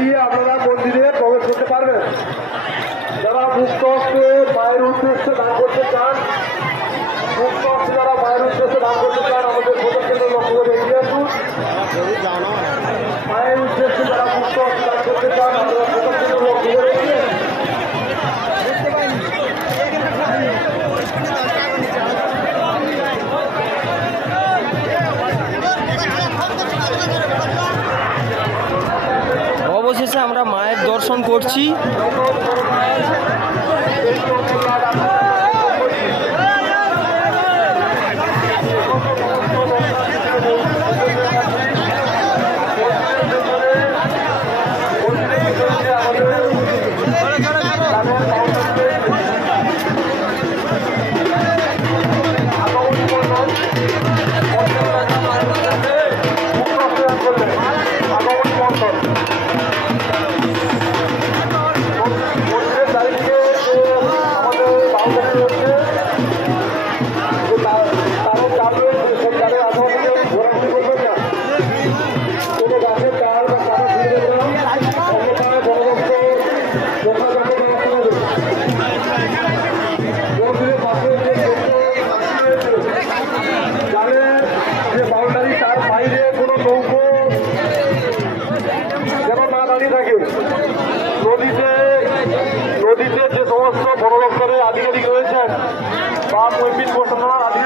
দিয়ে আপনারা মন্দিরে প্রবেশ করতে পারবেন। যারা মুক্ত হস্তে মায়ের উদ্দেশ্যে দান করতে চান, মুক্ত হস্তে যারা মায়ের উদ্দেশ্যে দান করতে চান, আমাদের ভোটের কেন্দ্র লক্ষ্য করে এগিয়ে আসুন। মায়ের উদ্দেশ্যে যারা মুক্ত হস্তে দান করতে চান, আমরা ভোটের কেন্দ্র লক্ষ্য করে এগিয়ে আসুন। অবশেষে আমরা মায়ের দর্শন করছি। নদীতে যে সমস্ত বন দপ্তরের আধিকারিক রয়েছেন বা মহিলা প্রশাসনের